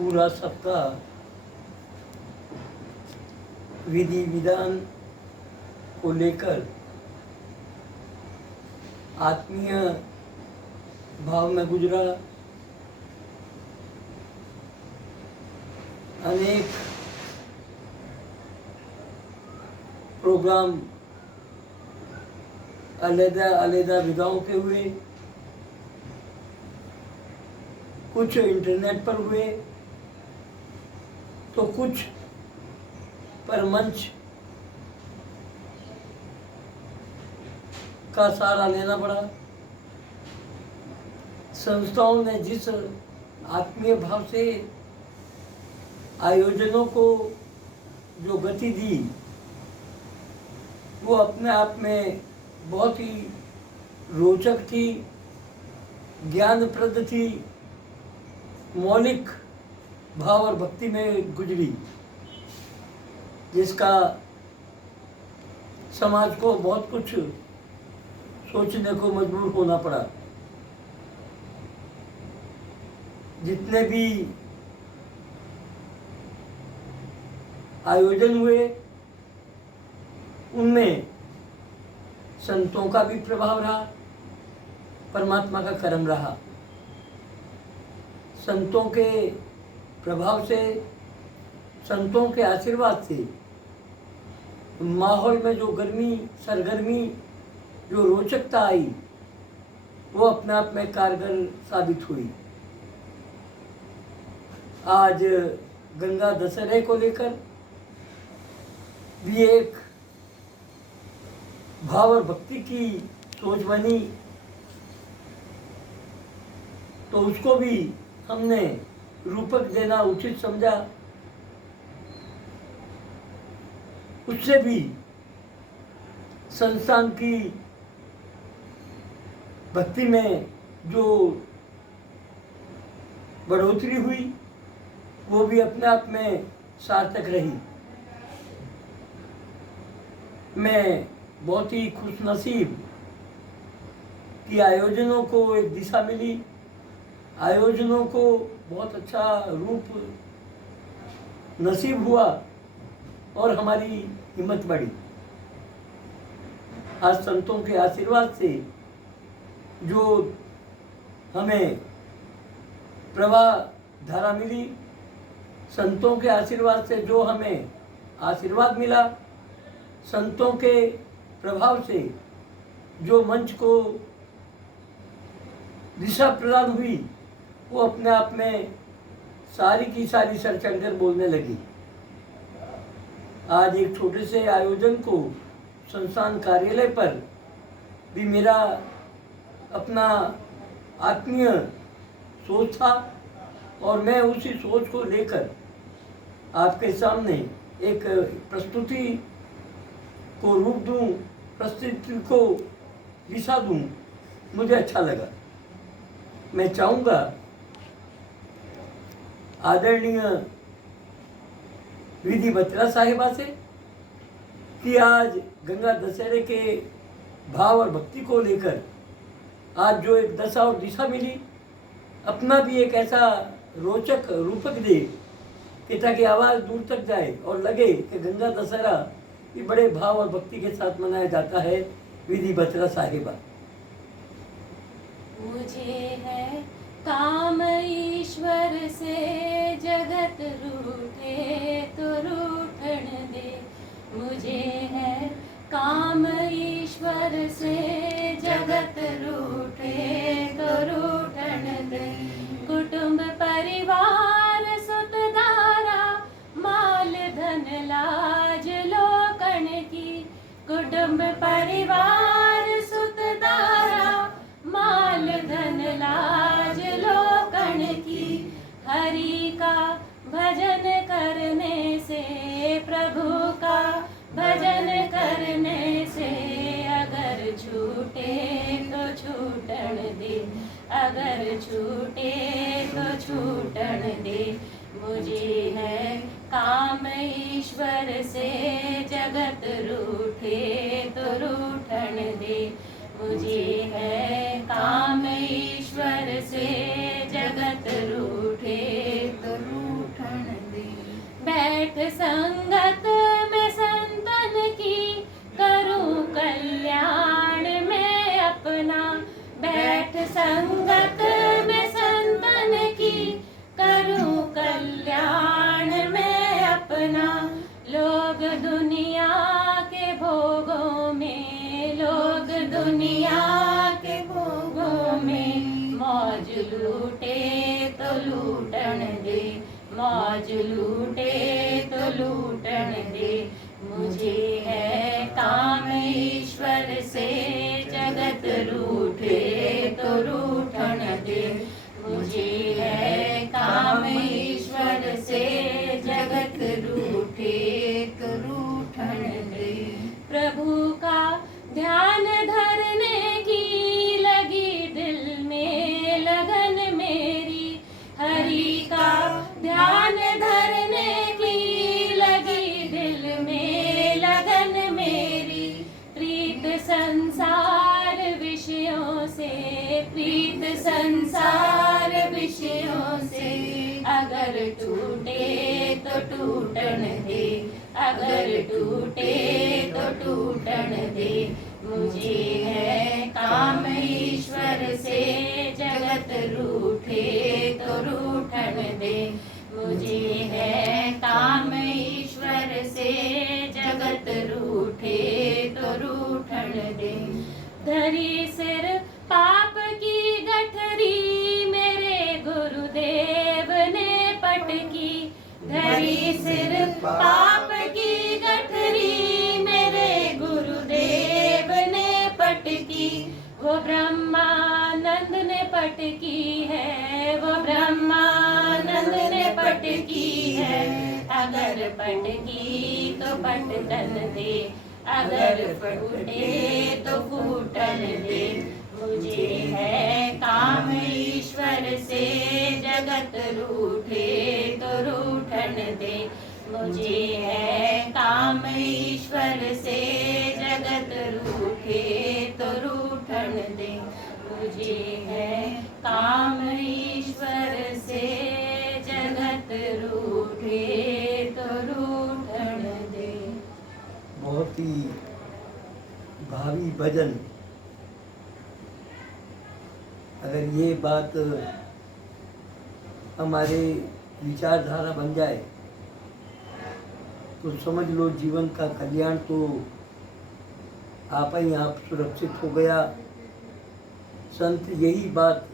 पूरा सप्ताह विधि विधान को लेकर आत्मीय भाव में गुजरा। अनेक प्रोग्राम अलग-अलग विधाओं के हुए, कुछ इंटरनेट पर हुए तो कुछ पर मंच का सहारा लेना पड़ा। संस्थाओं ने जिस आत्मीय भाव से आयोजनों को जो गति दी वो अपने आप में बहुत ही रोचक थी, ज्ञानप्रद थी, मौलिक भाव और भक्ति में गुजरी, जिसका समाज को बहुत कुछ सोचने को मजबूर होना पड़ा। जितने भी आयोजन हुए उनमें संतों का भी प्रभाव रहा, परमात्मा का कर्म रहा। संतों के प्रभाव से, संतों के आशीर्वाद से माहौल में जो गर्मी, सरगर्मी, जो रोचकता आई वो अपने आप में कारगर साबित हुई। आज गंगा दशहरे को लेकर भी एक भाव और भक्ति की सोच बनी, तो उसको भी हमने रूपक देना उचित समझा। उससे भी संस्थान की भक्ति में जो बढ़ोतरी हुई वो भी अपने आप में सार्थक रही। मैं बहुत ही खुशनसीब कि आयोजनों को एक दिशा मिली, आयोजनों को बहुत अच्छा रूप नसीब हुआ और हमारी हिम्मत बढ़ी। आज संतों के आशीर्वाद से जो हमें प्रवाह धारा मिली, संतों के आशीर्वाद से जो हमें आशीर्वाद मिला, संतों के प्रभाव से जो मंच को दिशा प्रदान हुई वो अपने आप में सारी की सारी सर चढ़कर बोलने लगी। आज एक छोटे से आयोजन को संस्थान कार्यालय पर भी मेरा अपना आत्मीय सोच था और मैं उसी सोच को लेकर आपके सामने एक प्रस्तुति को रूप दूं, प्रस्तुति को दिशा दूं, मुझे अच्छा लगा। मैं चाहूँगा आदरणीय विधि बत्रा साहिबा से कि आज गंगा दशहरे के भाव और भक्ति को लेकर आज जो एक दशा और दिशा मिली, अपना भी एक ऐसा रोचक रूपक दे कि ताकि आवाज़ दूर तक जाए और लगे कि गंगा दशहरा ये बड़े भाव और भक्ति के साथ मनाया जाता है। विधि बत्रा साहिबा। मुझे है काम ईश्वर से, जगत रूठे तो रूठन दे। मुझे है काम ईश्वर से, जगत रूठे तो रूठन दे। कुटुंब परिवार सुत दारा, माल धन लाज लोकन की। कुटुंब परिवार सुत दारा, माल धन लाज लोकन की। हरि का भजन करने से, प्रभु का भजन करने से, अगर छूटे तो छूटन दे, अगर छूटे तो छूटन दे। मुझे है काम ईश्वर से, जगत रूठे तो रूठन दे। मुझे है काम ईश्वर से, जगत रूठे तो रूठन दुनिया के भोगों में मौज लूटे तो लूटन दे, मौज लूटे तो लूटन दे। मुझे है काम ईश्वर से, जगत रूठे तो रूठन दे। मुझे है काम ईश्वर से, जगत रूठे तो रूठन दे। प्रभु का ध्यान धरने की लगी दिल में लगन मेरी, हरि का ध्यान धरने की लगी दिल में लगन मेरी। प्रीत संसार विषयों से, प्रीत संसार विषयों से, अगर टूटे तो टूटन दे, अगर टूटे तो टूटन दे। मुझे है काम ईश्वर से, जगत रूठे तो रूठन दे। मुझे है काम ईश्वर से, जगत रूठे तो रूठन दे। धरी सिर पाप की गठरी मेरे गुरुदेव ने पटकी, धरी सिर पाप की गठरी मेरे गुरुदेव ने पटकी। वो ब्रह्मानंद ने पटकी है, वो ब्रह्मानंद ने पटकी है। अगर पटकी तो पटकन दे, अगर फूटे तो फूटन दे। मुझे है काम ईश्वर से, जगत रूठे तो रूठन दे। मुझे है काम ईश्वर से, जगत रूठे तो रूठन दे। मुझे है काम ईश्वर से, जगत रूठे तो रूठन दे। बहुत ही भावी भजन। अगर ये बात हमारे विचारधारा बन जाए तो समझ लो जीवन का कल्याण तो आप ही आप सुरक्षित हो गया। संत यही बात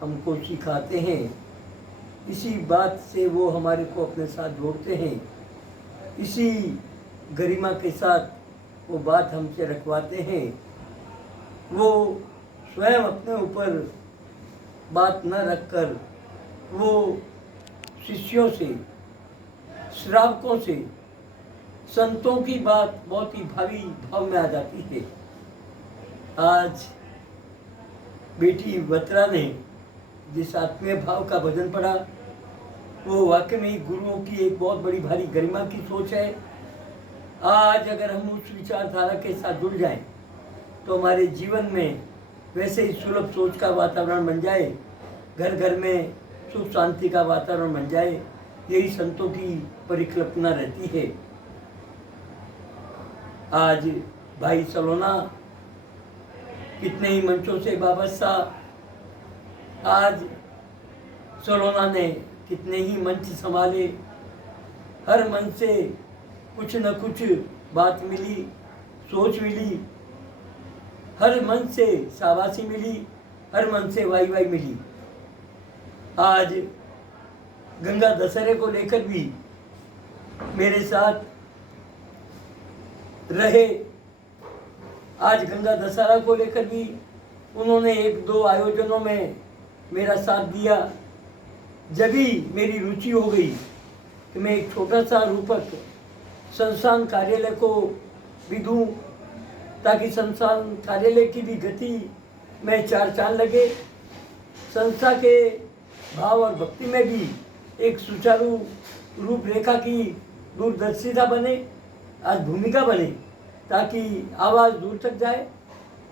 हमको सिखाते हैं, इसी बात से वो हमारे को अपने साथ जोड़ते हैं, इसी गरिमा के साथ वो बात हमसे रखवाते हैं। वो स्वयं अपने ऊपर बात न रखकर वो शिष्यों से, श्रावकों से, संतों की बात बहुत ही भावी भाव में आ जाती है। आज बेटी बत्रा ने जिस आत्मीय भाव का भजन पढ़ा वो वाकई में ही गुरुओं की एक बहुत बड़ी भारी गरिमा की सोच है। आज अगर हम उस विचारधारा के साथ जुड़ जाएं तो हमारे जीवन में वैसे ही सुलभ सोच का वातावरण बन जाए, घर घर में सुख शांति का वातावरण बन जाए। यही संतों की परिकल्पना रहती है। आज भाई सलोना कितने ही मंचों से वाबस्ता, आज सलोना ने कितने ही मंच संभाले, हर मंच से कुछ न कुछ बात मिली, सोच मिली, हर मंच से शाबाशी मिली, हर मंच से वाई वाई मिली। आज गंगा दशहरे को लेकर भी मेरे साथ रहे। आज गंगा दशहरा को लेकर भी उन्होंने एक दो आयोजनों में मेरा साथ दिया। जब भी मेरी रुचि हो गई कि मैं एक छोटा सा रूपक संस्थान कार्यालय को भी दूँ ताकि संस्थान कार्यालय की भी गति में चार चांद लगे, संस्था के भाव और भक्ति में भी एक सुचारू रूपरेखा की दूरदर्शिता बने, आज भूमिका बने, ताकि आवाज़ दूर तक जाए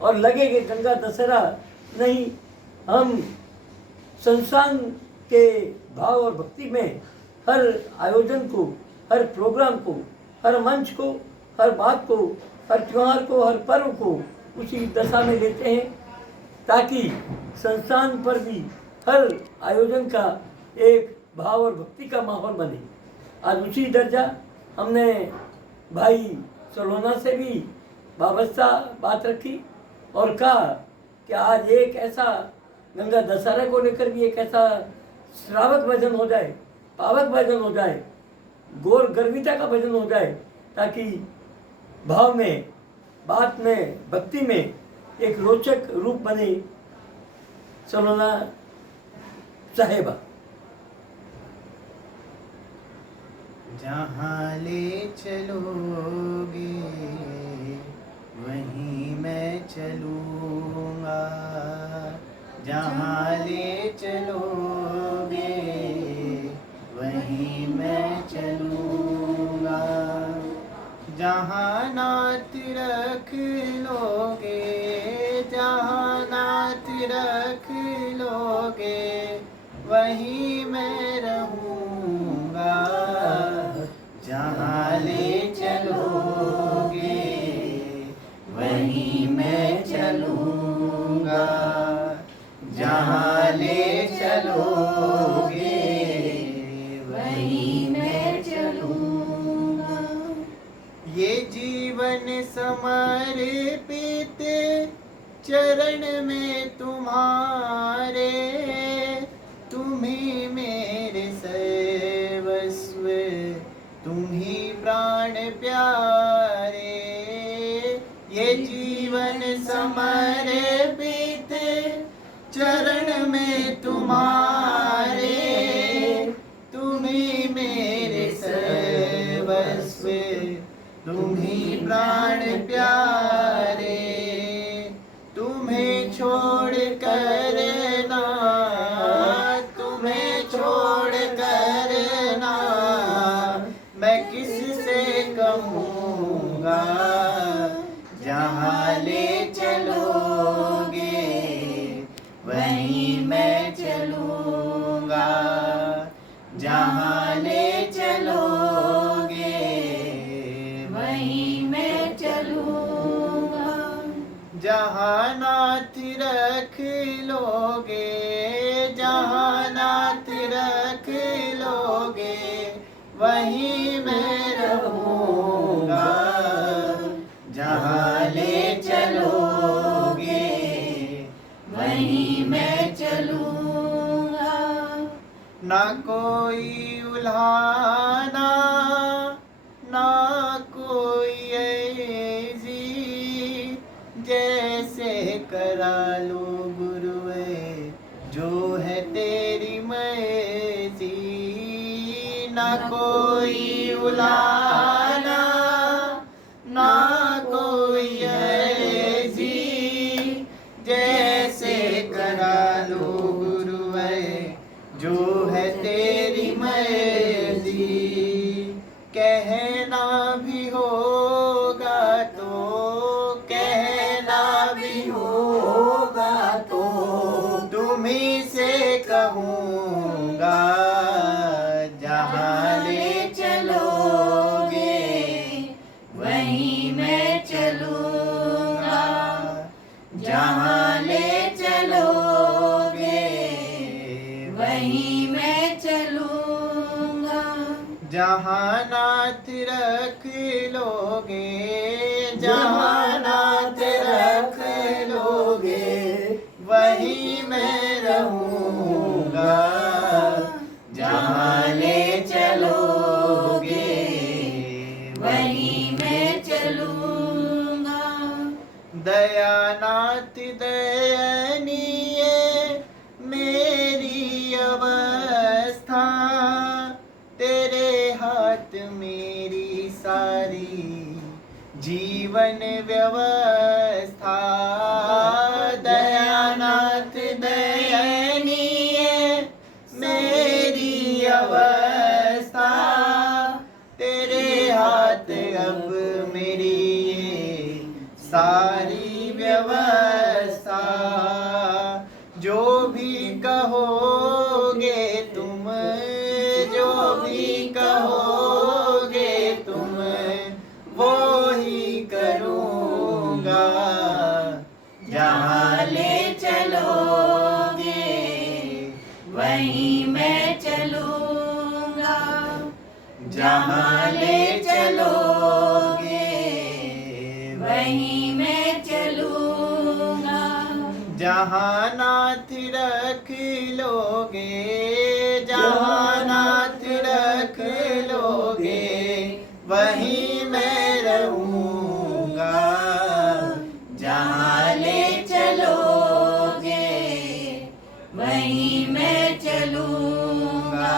और लगे कि गंगा दशहरा नहीं, हम संस्थान के भाव और भक्ति में हर आयोजन को, हर प्रोग्राम को, हर मंच को, हर बात को, हर त्योहार को, हर पर्व को उसी दशा में लेते हैं ताकि संस्थान पर भी हर आयोजन का एक भाव और भक्ति का माहौल बने। आज उसी दर्जा हमने भाई सलोना से भी वाबस्ता बात रखी और कहा कि आज एक ऐसा गंगा दशहरा को लेकर भी एक ऐसा श्रावक भजन हो जाए, पावक भजन हो जाए, गौर गर्विता का भजन हो जाए, ताकि भाव में, बात में, भक्ति में एक रोचक रूप बने। चलो ना साहेबा। जहाँ ले चलोगे वहीं मैं चलूँगा, जहाँ ले चलोगे वहीं मैं चलूँगा, जहाँ नाथ रख लोगे, जहाँ नाथ रख लोगे वहीं मैं रहूँगा, जहाँ ले चलोगे वहीं मैं चलूँगा, जहाँ ले चलोगे वहीं मैं चलूँगा। ये जीवन समर्पित चरण में तुम्हारे, तुम्ही मेरे सर्वस्व, तुम्ही प्राण प्यारे। ये जीवन समर्पित चरण में तुम्हारे, तुम्ही मेरे सर्वस्व, तुम्ही प्राण प्यारे। तुम्हें छोड़ कर ना, तुम्हें छोड़ कर ना मैं किससे कहूँगा, जहाँ ले चलोगे वहीं मैं चलूँगा, जहाँ ले चलोगे वहीं मैं चलूँगा। जहाँ नाथ रख लोगे, जहाँ नाथ रख लोगे वहीं मैं रहूँगा, जहाँ ले चलोगे वहीं मैं चलूँगा। ना कोई उल्हाना, ना कोई ऐसी, जैसे करा लो गुरुए जो है तेरी मर्जी। ना कोई उलाना, ना कोई ऐसी, जैसे करा लो गुरुए जो है तेरी मर्जी। कहना भी होगा तो, कहना भी होगा तो तुम्हीं से कहूँगा, जहाँ ले चलोगे वहीं मैं चलूँगा, जहाँ ले चलोगे वहीं मैं चलूँगा। जहाँ नाथ रख लोगे, जहाँ नाथ रख लोगे वहीं मैं रहूँगा, जहाँ ले चलोगे वहीं मैं चलूँगा। दयानाथ दयनीय मेरी अवस्था, तेरे हाथ मेरी सारी जीवन व्यवस्था। दयानाथ दयनीय मेरी अवस्था, तेरे हाथ अब मेरी ये सारी व्यवस्था। जो भी कहोगे तुम, जो भी कहोगे तुम वो ही करूँगा, जहाँ ले चलोगे वहीं मैं चलूँगा, जहाँ ले चलोगे वहीं मैं चलूँगा। जहाँ नाथ रख लोगे, जहाँ नाथ रख लोगे, वहीं मैं रहूँगा। जहाँ ले चलोगे वहीं मैं चलूँगा।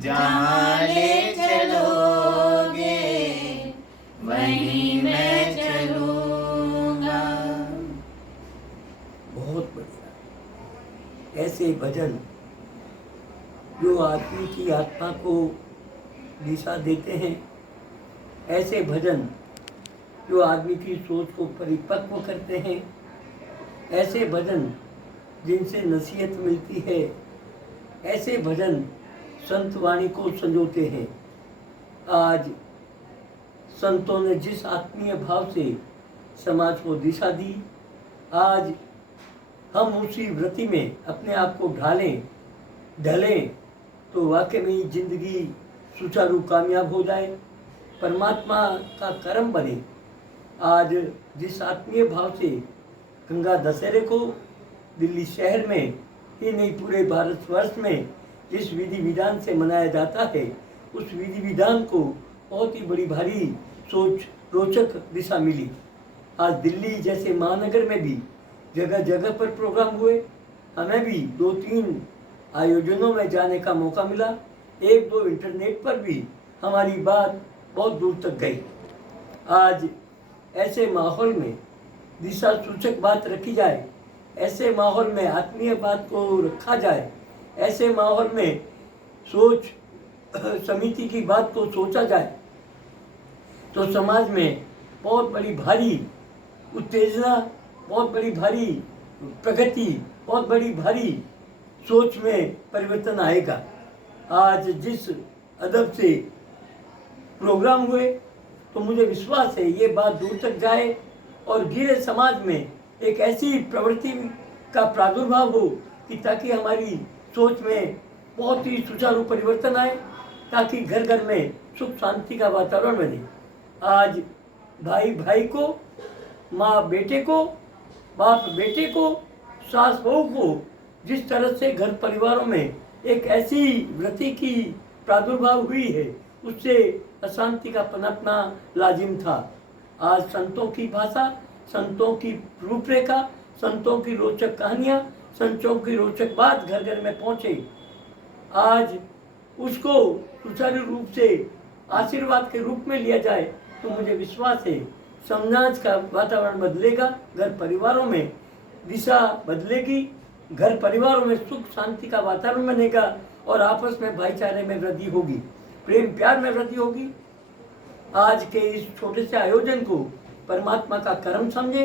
जहाँ ले चलोगे वहीं मैं चलूँगा। बहुत बढ़िया। ऐसे भजन जो आदमी की आत्मा को दिशा देते हैं, ऐसे भजन जो आदमी की सोच को परिपक्व करते हैं, ऐसे भजन जिनसे नसीहत मिलती है, ऐसे भजन संत वाणी को संजोते हैं। आज संतों ने जिस आत्मीय भाव से समाज को दिशा दी, आज हम उसी वृत्ति में अपने आप को ढलें तो वाकई में ही जिंदगी सुचारू कामयाब हो जाए, परमात्मा का कर्म बने। आज जिस आत्मीय भाव से गंगा दशहरे को दिल्ली शहर में ही नहीं पूरे भारतवर्ष में जिस विधि विधान से मनाया जाता है, उस विधि विधान को बहुत ही बड़ी भारी सोच रोचक दिशा मिली। आज दिल्ली जैसे महानगर में भी जगह जगह पर प्रोग्राम हुए। हमें भी 2-3 आयोजनों में जाने का मौका मिला। 1-2 इंटरनेट पर भी हमारी बात बहुत दूर तक गई। आज ऐसे माहौल में दिशा सूचक बात रखी जाए, ऐसे माहौल में आत्मीय बात को रखा जाए, ऐसे माहौल में सोच समिति की बात को सोचा जाए, तो समाज में बहुत बड़ी भारी उत्तेजना, बहुत बड़ी भारी प्रगति, बहुत बड़ी भारी सोच में परिवर्तन आएगा। आज जिस अदब से प्रोग्राम हुए, तो मुझे विश्वास है ये बात दूर तक जाए और गिरे समाज में एक ऐसी प्रवृत्ति का प्रादुर्भाव हो कि ताकि हमारी सोच में बहुत ही सुचारू परिवर्तन आए, ताकि घर घर में सुख शांति का वातावरण बने। आज भाई भाई को, माँ बेटे को, बाप बेटे को, सास बहू को जिस तरह से घर परिवारों में एक ऐसी वृत्ति की प्रादुर्भाव हुई है, उससे अशांति का पनपना लाजिम था। आज संतों की भाषा, संतों की रूपरेखा, संतों की रोचक कहानियाँ, संतों की रोचक बात घर घर में पहुँचे। आज उसको सुचारू रूप से आशीर्वाद के रूप में लिया जाए, तो मुझे विश्वास है समाज का वातावरण बदलेगा, घर परिवारों में दिशा बदलेगी, घर परिवारों में सुख शांति का वातावरण बनेगा और आपस में भाईचारे में वृद्धि होगी, प्रेम प्यार में वृद्धि होगी। आज के इस छोटे से आयोजन को परमात्मा का कर्म समझे।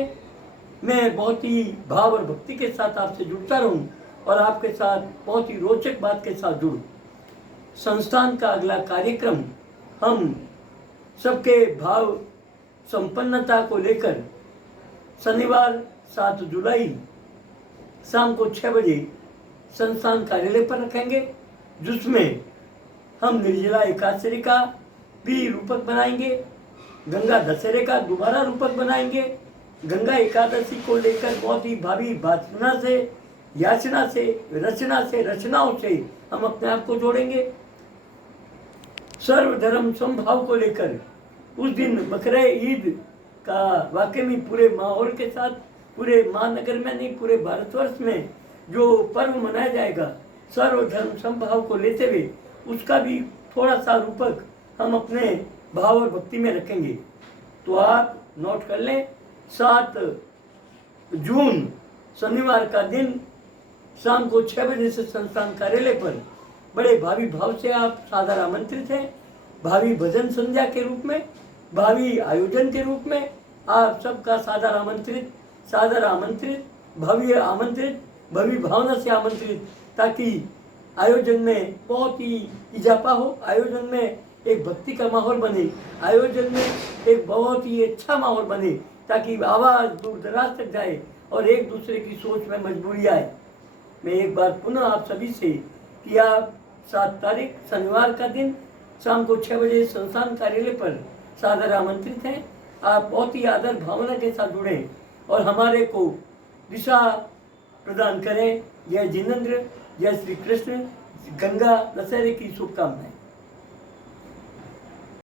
मैं बहुत ही भाव और भक्ति के साथ आपसे जुड़ता रहूं और आपके साथ बहुत ही रोचक बात के साथ जुड़ूं। संस्थान का अगला कार्यक्रम हम सबके भाव संपन्नता को लेकर शनिवार 7 जुलाई शाम को 6 बजे संस्थान कार्यालय पर रखेंगे, जिसमें हम निर्जला एकादशी का भी रूपक बनाएंगे, गंगा दशहरे का दोबारा रूपक बनाएंगे। गंगा एकादशी को लेकर बहुत ही भावी भाषणा से, याचना से, रचनाओं से हम अपने आप को जोड़ेंगे। सर्वधर्म समभाव को लेकर उस दिन बकरे ईद का वाकई में पूरे माहौल के साथ, पूरे महानगर में नहीं पूरे भारतवर्ष में जो पर्व मनाया जाएगा, सर्वधर्म समभाव को लेते हुए उसका भी थोड़ा सा रूपक हम अपने भाव और भक्ति में रखेंगे। तो आप नोट कर लें, 7 जून शनिवार का दिन शाम को 6 बजे से संस्थान कार्यालय पर बड़े भावी भाव से आप सादर आमंत्रित हैं। भावी भजन संध्या के रूप में, भावी आयोजन के रूप में आप सबका सादर आमंत्रित, भव्य भावना से आमंत्रित, ताकि आयोजन में बहुत ही इजाफा हो, आयोजन में एक भक्ति का माहौल बने, आयोजन में एक बहुत ही अच्छा माहौल बने, ताकि आवाज़ दूर दराज तक जाए और एक दूसरे की सोच में मजबूरी आए। मैं एक बार पुनः आप सभी से कि आप 7 तारीख शनिवार का दिन शाम को 6 बजे संस्थान कार्यालय पर सादर आमंत्रित हैं। आप बहुत ही आदर भावना के साथ जुड़ें और हमारे को दिशा प्रदान करें। जय जिनेंद्र, जय श्री कृष्ण। गंगा दशहरे की शुभकामनाएं।